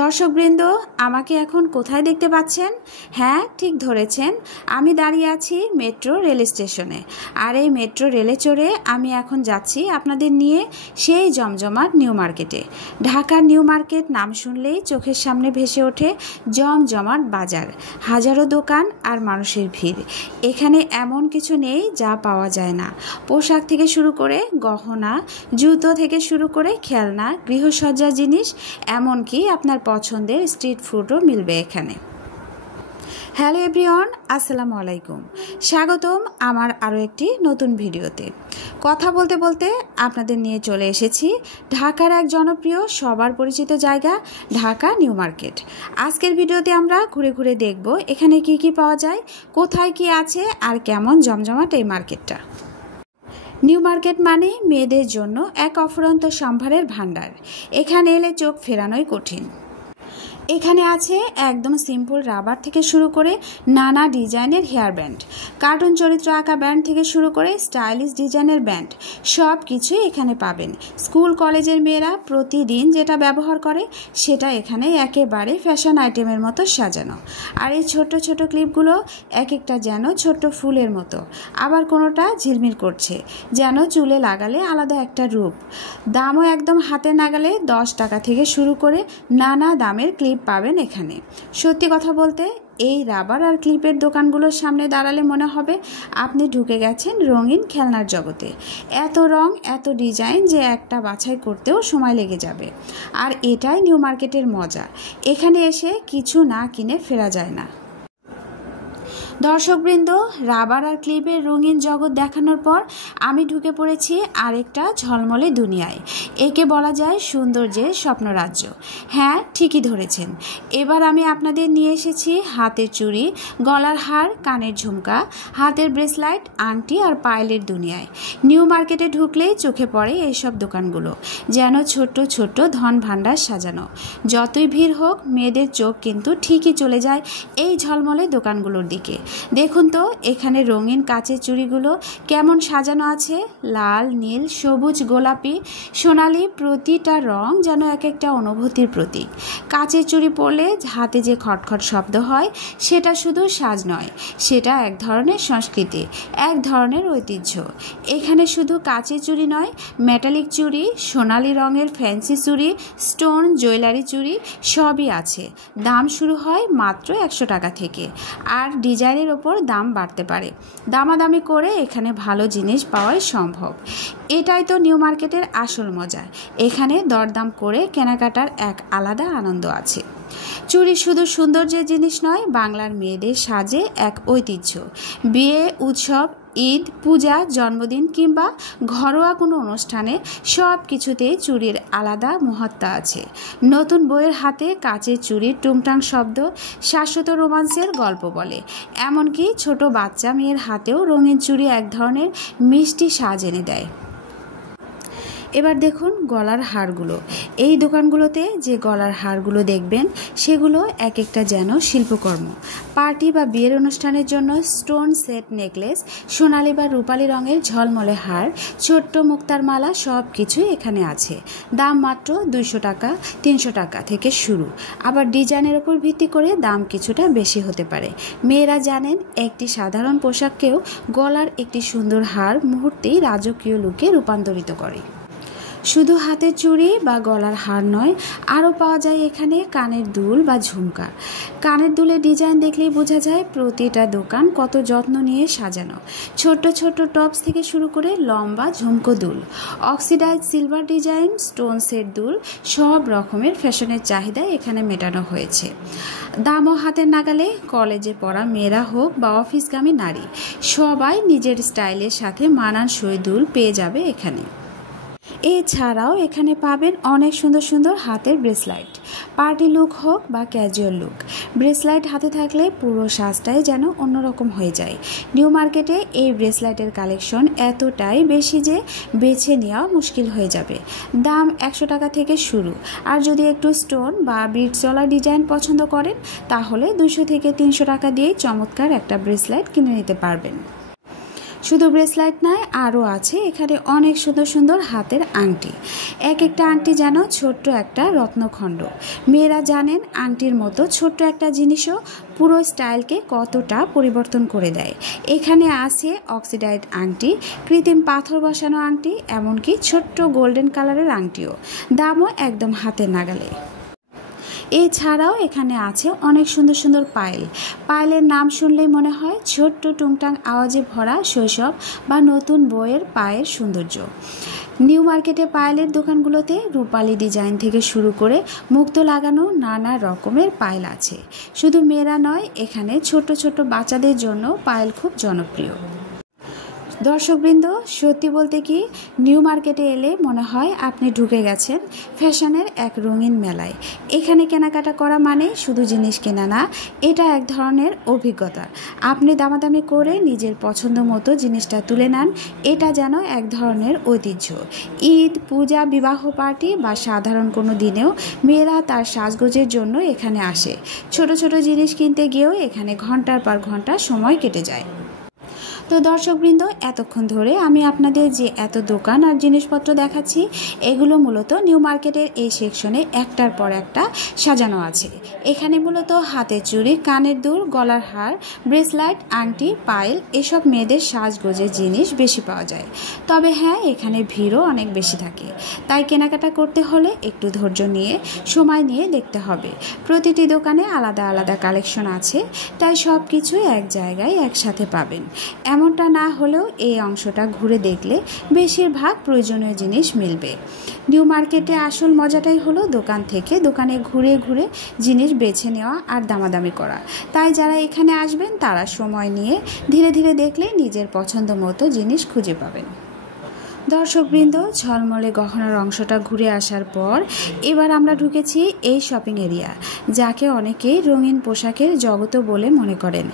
দর্শকবৃন্দ, আমাকে এখন কোথায় দেখতে পাচ্ছেন? হ্যাঁ, ঠিক ধরেছেন, আমি দাঁড়িয়ে আছি মেট্রো রেল স্টেশনে। আর এই মেট্রো রেলে চড়ে আমি এখন যাচ্ছি আপনাদের নিয়ে সেই জমজমাট নিউ মার্কেটে। ঢাকার নিউ মার্কেট নাম শুনলেই চোখের সামনে ভেসে ওঠে জমজমাট বাজার, হাজারো দোকান আর মানুষের ভিড়। এখানে এমন কিছু নেই যা পাওয়া যায় না। পোশাক থেকে শুরু করে গহনা, জুতো থেকে শুরু করে খেলনা, গৃহসজ্জার জিনিস, এমনকি আপনার পছন্দের স্ট্রিট ফুডও মিলবে এখানে। হ্যালো এভরিওয়ান, আসসালামু আলাইকুম। স্বাগতম আমার আরও একটি নতুন ভিডিওতে। কথা বলতে বলতে আপনাদের নিয়ে চলে এসেছি ঢাকার এক জনপ্রিয়, সবার পরিচিত জায়গা, ঢাকা নিউ মার্কেট। আজকের ভিডিওতে আমরা ঘুরে ঘুরে দেখব এখানে কি কি পাওয়া যায়, কোথায় কি আছে আর কেমন জমজমাট এই মার্কেটটা। নিউ মার্কেট মানে মেয়েদের জন্য এক অফুরন্ত সম্ভারের ভাণ্ডার। এখানে এলে চোখ ফেরানোই কঠিন। এখানে আছে একদম সিম্পল রাবার থেকে শুরু করে নানা ডিজাইনের হেয়ার ব্যান্ড, কার্টুন চরিত্র আঁকা ব্যান্ড থেকে শুরু করে স্টাইলিশ ডিজাইনের ব্যান্ড, সব কিছুই এখানে পাবেন। স্কুল কলেজের মেয়েরা প্রতিদিন যেটা ব্যবহার করে সেটা এখানে একেবারে ফ্যাশন আইটেমের মতো সাজানো। আর এই ছোট ছোট ক্লিপগুলো এক একটা যেন ছোট্ট ফুলের মতো, আবার কোনোটা ঝিলমিল করছে, যেন চুলে লাগালে আলাদা একটা রূপ। দামও একদম হাতে নাগালে, 10 টাকা থেকে শুরু করে নানা দামের ক্লিপ পাবেন এখানে। সত্যি কথা বলতে, এই রাবার আর ক্লিপের দোকানগুলোর সামনে দাঁড়ালে মনে হবে আপনি ঢুকে গেছেন রঙিন খেলনার জগতে। এত রং, এত ডিজাইন যে একটা বাছাই করতেও সময় লেগে যাবে। আর এটাই নিউ মার্কেটের মজা, এখানে এসে কিছু না কিনে ফেরা যায় না। দর্শকবৃন্দ, রাবার আর ক্লিপের রঙিন জগৎ দেখানোর পর আমি ঢুকে পড়েছি আরেকটা ঝলমলে দুনিয়ায়। একে বলা যায় সৌন্দর্যের স্বপ্নরাজ্য। হ্যাঁ, ঠিকই ধরেছেন। এবার আমি আপনাদের নিয়ে এসেছি হাতের চুড়ি, গলার হার, কানের ঝুমকা, হাতের ব্রেসলাইট, আংটি আর পায়েলের দুনিয়ায়। নিউ মার্কেটে ঢুকলেই চোখে পড়ে এইসব দোকানগুলো, যেন ছোট্ট ছোট্ট ধন ভাণ্ডার সাজানো। যতই ভিড় হোক, মেয়েদের চোখ কিন্তু ঠিকই চলে যায় এই ঝলমলে দোকানগুলোর দিকে। দেখুন তো এখানে রঙিন কাচের চুড়িগুলো কেমন সাজানো আছে, লাল, নীল, সবুজ, গোলাপি, সোনালি, প্রতিটা রং যেন এক একটা অনুভূতির প্রতীক। কাচের চুড়ি পরলে হাতে যে খটখট শব্দ হয়, সেটা শুধু সাজ নয়, সেটা এক ধরনের সংস্কৃতি, এক ধরনের ঐতিহ্য। এখানে শুধু কাচের চুড়ি নয়, মেটালিক চুড়ি, সোনালি রঙের ফ্যান্সি চুড়ি, স্টোন, জুয়েলারি চুড়ি সবই আছে। দাম শুরু হয় মাত্র 100 টাকা থেকে, আর ডিজাইনের ওপর দাম বাড়তে পারে। দামাদামি করে এখানে ভালো জিনিস পাওয়াই সম্ভব। এটাই তো নিউ মার্কেটের আসল মজা। এখানে দরদাম করে কেনাকাটার এক আলাদা আনন্দ আছে। চুড়ি শুধু সৌন্দর্যের জিনিস নয়, বাংলার মেয়েদের সাজে এক ঐতিহ্য। বিয়ে, উৎসব, ঈদ, পূজা, জন্মদিন কিংবা ঘরোয়া কোনো অনুষ্ঠানে সব কিছুতেই চুড়ির আলাদা মহত্ত্ব আছে। নতুন বউয়ের হাতে কাচের চুড়ির টুংটাং শব্দ শাশ্বত রোমান্সের গল্প বলে। এমনকি ছোট বাচ্চা মেয়ের হাতেও রঙিন চুড়ি এক ধরনের মিষ্টি সাজ এনে দেয়। এবার দেখুন গলার হারগুলো। এই দোকানগুলোতে যে গলার হারগুলো দেখবেন, সেগুলো এক একটা যেন শিল্পকর্ম। পার্টি বা বিয়ের অনুষ্ঠানের জন্য স্টোন সেট নেকলেস, সোনালি বা রূপালি রঙের ঝলমলে হার, ছোট্ট মুক্তার মালা, সব কিছুই এখানে আছে। দাম মাত্র 200 টাকা, 300 টাকা থেকে শুরু। আবার ডিজাইনের ওপর ভিত্তি করে দাম কিছুটা বেশি হতে পারে। মেয়েরা জানেন, একটি সাধারণ পোশাককেও গলার একটি সুন্দর হার মুহূর্তেই রাজকীয় লুকে রূপান্তরিত করে। শুধু হাতের চুড়ি বা গলার হার নয়, আরও পাওয়া যায় এখানে কানের দুল বা ঝুমকা। কানের দুলের ডিজাইন দেখলেই বোঝা যায় প্রতিটা দোকান কত যত্ন নিয়ে সাজানো। ছোট ছোট টপস থেকে শুরু করে লম্বা ঝুমকো দুল, oxidise silver design, stone set দুল, সব রকমের ফ্যাশনের চাহিদা এখানে মেটানো হয়েছে। দামও হাতের নাগালে। কলেজে পড়া মেয়েরা হোক বা অফিসগামী নারী, সবাই নিজের স্টাইলের সাথে মানানসই দুল পেয়ে যাবে এখানে। এছাড়াও এখানে পাবেন অনেক সুন্দর সুন্দর হাতের ব্রেসলাইট। পার্টি লুক হোক বা ক্যাজুয়াল লুক, ব্রেসলাইট হাতে থাকলে পুরো সাজটাই যেন অন্যরকম হয়ে যায়। নিউ মার্কেটে এই ব্রেসলাইটের কালেকশন এতটাই বেশি যে বেছে নেওয়া মুশকিল হয়ে যাবে। দাম 100 টাকা থেকে শুরু। আর যদি একটু স্টোন বা বিটসওয়ালা ডিজাইন পছন্দ করেন, তাহলে 200 থেকে 300 টাকা দিয়েই চমৎকার একটা ব্রেসলাইট কিনে নিতে পারবেন। শুধু ব্রেসলেট নয়, আরও আছে এখানে অনেক সুন্দর সুন্দর হাতের আংটি। এক একটা আংটি যেন ছোট্ট একটা রত্নখণ্ড। মেয়েরা জানেন আংটির মতো ছোট্ট একটা জিনিসও পুরো স্টাইলকে কতটা পরিবর্তন করে দেয়। এখানে আছে অক্সিডাইজড আংটি, কৃত্রিম পাথর বসানো আংটি, এমনকি ছোট্ট গোল্ডেন কালারের আংটিও। দামও একদম হাতের নাগালে। এছাড়াও এখানে আছে অনেক সুন্দর সুন্দর পায়েল। পায়েলের নাম শুনলেই মনে হয় ছোট্ট টুংটাং আওয়াজে ভরা শৈশব বা নতুন বইয়ের পায়ের সৌন্দর্য। নিউ মার্কেটে পায়েলের দোকানগুলোতে রূপালি ডিজাইন থেকে শুরু করে মুক্ত লাগানো নানা রকমের পায়েল আছে। শুধু মেয়েরা নয়, এখানে ছোট ছোট বাচ্চাদের জন্য পায়েল খুব জনপ্রিয়। দর্শকবৃন্দ, সত্যি বলতে কি, নিউ মার্কেটে এলে মনে হয় আপনি ঢুকে গেছেন ফ্যাশনের এক রঙিন মেলায়। এখানে কেনাকাটা করা মানে শুধু জিনিস কেনা না, এটা এক ধরনের অভিজ্ঞতা। আপনি দামাদামি করে নিজের পছন্দ মতো জিনিসটা তুলে নেন, এটা যেন এক ধরনের ঐতিহ্য। ঈদ, পূজা, বিবাহ পার্টি বা সাধারণ কোনো দিনেও মেয়েরা তার সাজগোজের জন্য এখানে আসে। ছোট ছোট জিনিস কিনতে গিয়েও এখানে ঘন্টার পর ঘন্টা সময় কেটে যায়। তো দর্শকবৃন্দ, এতক্ষণ ধরে আমি আপনাদের যে এত দোকান আর জিনিসপত্র দেখাচ্ছি, এগুলো মূলত নিউ মার্কেটের এই সেকশনে একটার পর একটা সাজানো আছে। এখানে মূলত হাতের চুড়ি, কানের দুল, গলার হার, ব্রেসলেট, আংটি, পায়েল, এসব মেয়েদের সাজগোজের জিনিস বেশি পাওয়া যায়। তবে হ্যাঁ, এখানে ভিড়ও অনেক বেশি থাকে, তাই কেনাকাটা করতে হলে একটু ধৈর্য নিয়ে সময় নিয়ে দেখতে হবে। প্রতিটি দোকানে আলাদা আলাদা কালেকশন আছে, তাই সব কিছুই এক জায়গায় একসাথে পাবেন। এমনটা না হলেও এই অংশটা ঘুরে দেখলে বেশিরভাগ প্রয়োজনীয় জিনিস মিলবে। নিউ মার্কেটে আসল মজাটাই হলো দোকান থেকে দোকানে ঘুরে ঘুরে জিনিস বেছে নেওয়া আর দামাদামি করা। তাই যারা এখানে আসবেন তারা সময় নিয়ে ধীরে ধীরে দেখলে নিজের পছন্দ মতো জিনিস খুঁজে পাবেন। দর্শকবৃন্দ, ঝলমলে গহনার অংশটা ঘুরে আসার পর এবার আমরা ঢুকেছি এই শপিং এরিয়া, যাকে অনেকেই রঙিন পোশাকের জগতও বলে মনে করেন।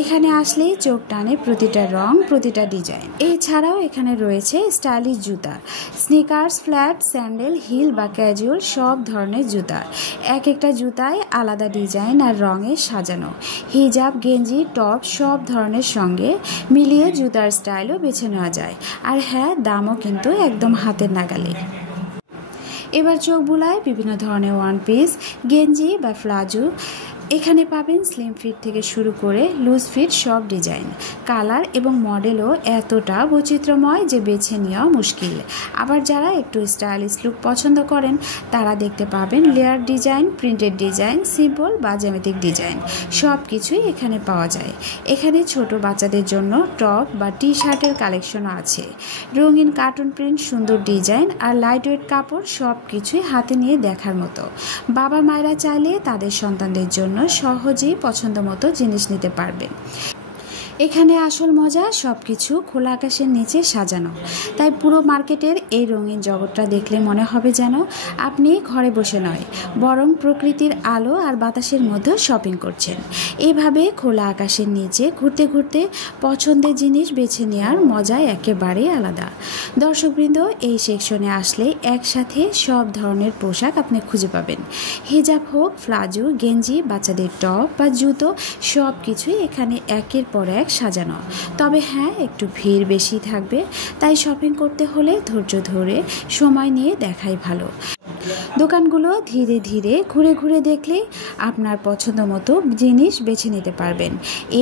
এখানে আসলেই চোখ টানে প্রতিটা রং, প্রতিটা ডিজাইন। এছাড়াও এখানে রয়েছে স্টাইলিশ জুতা, স্নিকার্স, ফ্ল্যাট, স্যান্ডেল, হিল বা ক্যাজুয়াল সব ধরনের জুতা। এক একটা জুতায় আলাদা ডিজাইন আর রঙে সাজানো। হিজাব, গেঞ্জি, টপ সব ধরনের সঙ্গে মিলিয়ে জুতার স্টাইলও বেছে নেওয়া যায়। আর হ্যাঁ, দামও কিন্তু একদম হাতের নাগালে। এবার চোখ বুলায় বিভিন্ন ধরনের ওয়ান পিস, গেঞ্জি বা প্লাজো। এখানে পাবেন স্লিম ফিট থেকে শুরু করে লুজ ফিট সব ডিজাইন, কালার এবং মডেলও এতটা বৈচিত্র্যময় যে বেছে নেওয়া মুশকিল। আবার যারা একটু স্টাইলিশ লুক পছন্দ করেন তারা দেখতে পাবেন layer design, printed design, simple বা জ্যামিতিক ডিজাইন সব কিছুই এখানে পাওয়া যায়। এখানে ছোট বাচ্চাদের জন্য টপ বা টি শার্টের কালেকশনও আছে। রঙিন কার্টুন প্রিন্ট, সুন্দর ডিজাইন আর লাইট ওয়েট কাপড় সব কিছুই হাতে নিয়ে দেখার মতো। বাবা মায়েরা চাইলে তাদের সন্তানদের জন্য সহজেই পছন্দ মতো জিনিস নিতে পারবেন। এখানে আসল মজা সবকিছু খোলা আকাশের নিচে সাজানো। তাই পুরো মার্কেটের এই রঙিন জগৎটা দেখলে মনে হবে যেন আপনি ঘরে বসে নয়, বরং প্রকৃতির আলো আর বাতাসের মধ্যে শপিং করছেন। এভাবে খোলা আকাশের নিচে ঘুরতে ঘুরতে পছন্দের জিনিস বেছে নেওয়ার মজা একেবারে আলাদা। দর্শকবৃন্দ, এই সেকশনে আসলে একসাথে সব ধরনের পোশাক আপনি খুঁজে পাবেন। হিজাব হোক, প্লাজো, গেঞ্জি, বাচ্চাদের টপ বা জুতো সব কিছুই এখানে একের পর এক সাজানো। তবে হ্যাঁ, একটু ভিড় বেশি থাকবে, তাই শপিং করতে হলে ধৈর্য ধরে সময় নিয়ে দেখাই ভালো। দোকানগুলো ধীরে ধীরে ঘুরে ঘুরে দেখলে আপনার পছন্দ মতো জিনিস বেছে নিতে পারবেন।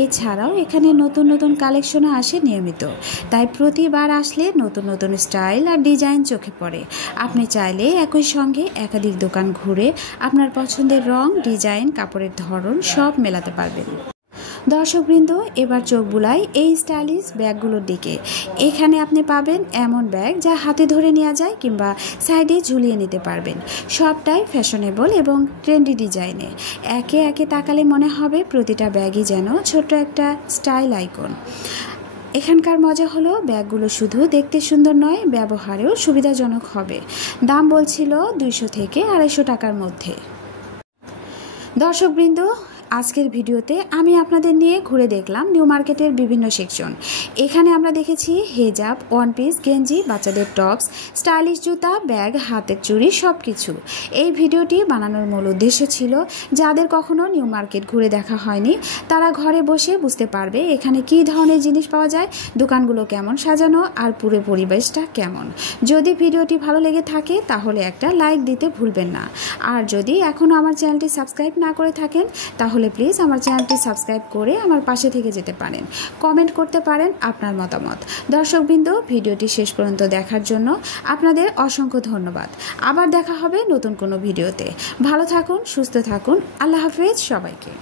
এছাড়াও এখানে নতুন নতুন কালেকশনও আসে নিয়মিত, তাই প্রতিবার আসলে নতুন নতুন স্টাইল আর ডিজাইন চোখে পড়ে। আপনি চাইলে একই সঙ্গে একাধিক দোকান ঘুরে আপনার পছন্দের রং, ডিজাইন, কাপড়ের ধরন সব মেলাতে পারবেন। দর্শকবৃন্দ, এবার চোখ বুলাই এই স্টাইলিশ ব্যাগগুলোর দিকে। এখানে আপনি পাবেন এমন ব্যাগ যা হাতে ধরে নেওয়া যায় কিংবা সাইডে ঝুলিয়ে নিতে পারবেন। সবটাই ফ্যাশনেবল এবং ট্রেন্ডি ডিজাইনে। একে একে তাকালে মনে হবে প্রতিটা ব্যাগই যেন ছোট্ট একটা স্টাইল আইকন। এখানকার মজা হলো ব্যাগগুলো শুধু দেখতে সুন্দর নয়, ব্যবহারেও সুবিধাজনক হবে। দাম বলছিল 200 থেকে 250 টাকার মধ্যে। দর্শকবৃন্দ, আজকের ভিডিওতে আমি আপনাদের নিয়ে ঘুরে দেখলাম নিউ মার্কেটের বিভিন্ন সেকশন। এখানে আমরা দেখেছি হেজাব, ওয়ান পিস, গেঞ্জি, বাচ্চাদের টপস, স্টাইলিশ জুতা, ব্যাগ, হাতের চুড়ি, সব কিছু। এই ভিডিওটি বানানোর মূল উদ্দেশ্য ছিল যাদের কখনো নিউ মার্কেট ঘুরে দেখা হয়নি তারা ঘরে বসে বুঝতে পারবে এখানে কী ধরনের জিনিস পাওয়া যায়, দোকানগুলো কেমন সাজানো আর পুরো পরিবেশটা কেমন। যদি ভিডিওটি ভালো লেগে থাকে তাহলে একটা লাইক দিতে ভুলবেন না। আর যদি এখনও আমার চ্যানেলটি সাবস্ক্রাইব না করে থাকেন তাহলে প্লিজ আমার চ্যানেলটি সাবস্ক্রাইব করে আমার পাশে থেকে যেতে পারেন, কমেন্ট করতে পারেন আপনার মতামত। দর্শকবৃন্দ, ভিডিওটি শেষ পর্যন্ত দেখার জন্য আপনাদের অসংখ্য ধন্যবাদ। আবার দেখা হবে নতুন কোনো ভিডিওতে। ভালো থাকুন, সুস্থ থাকুন। আল্লাহ হাফেজ সবাইকে।